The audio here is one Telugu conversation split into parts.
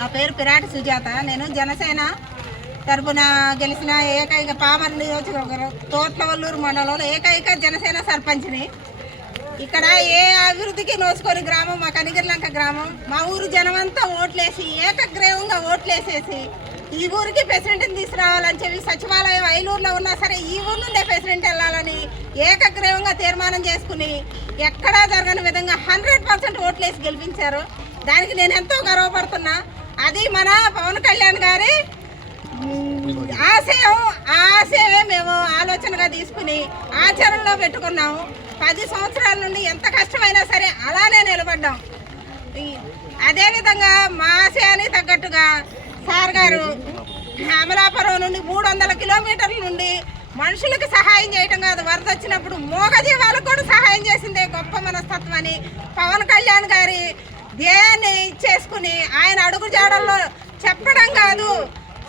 నా పేరు పిరాటి సుజాత. నేను జనసేన తరపున గెలిచిన ఏకైక పామర్ నియోజకవర్గం తోట్లవల్లూరు మండలంలో ఏకైక జనసేన సర్పంచ్ని. ఇక్కడ ఏ అభివృద్ధికి నోచుకొని గ్రామం మా కనిగిరిలంక గ్రామం. మా ఊరు జనమంతా ఓట్లేసి ఏకగ్రీవంగా ఓట్లేసేసి ఈ ఊరికి ప్రెసిడెంట్ని తీసుకురావాలని చెప్పి సచివాలయం ఐలూరులో ఉన్నా సరే ఈ ఊరు నుండే ప్రెసిడెంట్ వెళ్ళాలని ఏకగ్రీవంగా తీర్మానం చేసుకుని ఎక్కడా జరగని విధంగా 100% ఓట్లేసి గెలిపించారు. దానికి నేను ఎంతో గర్వపడుతున్నా. అది మన పవన్ కళ్యాణ్ గారి ఆశయం. ఆ ఆశయమే మేము ఆలోచనగా తీసుకుని ఆచరణలో పెట్టుకున్నాము. 10 సంవత్సరాల నుండి ఎంత కష్టమైనా సరే అలానే నిలబడ్డాం. అదేవిధంగా మా ఆశయానికి తగ్గట్టుగా సార్ గారు అమలాపురం నుండి 300 కిలోమీటర్ల నుండి మనుషులకు సహాయం చేయటం కాదు, వరద వచ్చినప్పుడు మూగజీవాలకు కూడా సహాయం చేసిందే గొప్ప మనస్తత్వం అని పవన్ కళ్యాణ్ గారి ధ్యేయాన్ని ఇచ్చేసుకుని ఆయన అడుగు జాడల్లో చెప్పడం కాదు,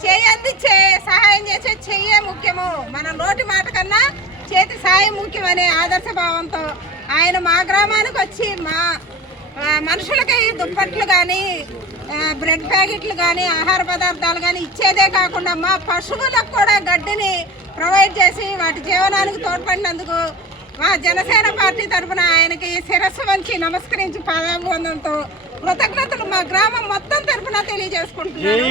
చేయంది సహాయం చేసే చెయ్యే ముఖ్యము, మన నోటి మాట కన్నా చేతి సాయం ముఖ్యమనే ఆదర్శ భావంతో ఆయన మా గ్రామానికి వచ్చి మా మనుషులకి దుప్పట్లు కానీ బ్రెడ్ ప్యాకెట్లు కానీ ఆహార పదార్థాలు కానీ ఇచ్చేదే కాకుండా మా పశువులకు కూడా గడ్డిని ప్రొవైడ్ చేసి వాటి జీవనానికి తోడ్పడినందుకు మా జనసేన పార్టీ తరఫున ఆయనకి శిరస్సు వంచి నమస్కరించి పాదాభివందనతో కృతజ్ఞతలు మా గ్రామం మొత్తం తరఫున తెలియజేసుకుంటున్నాను.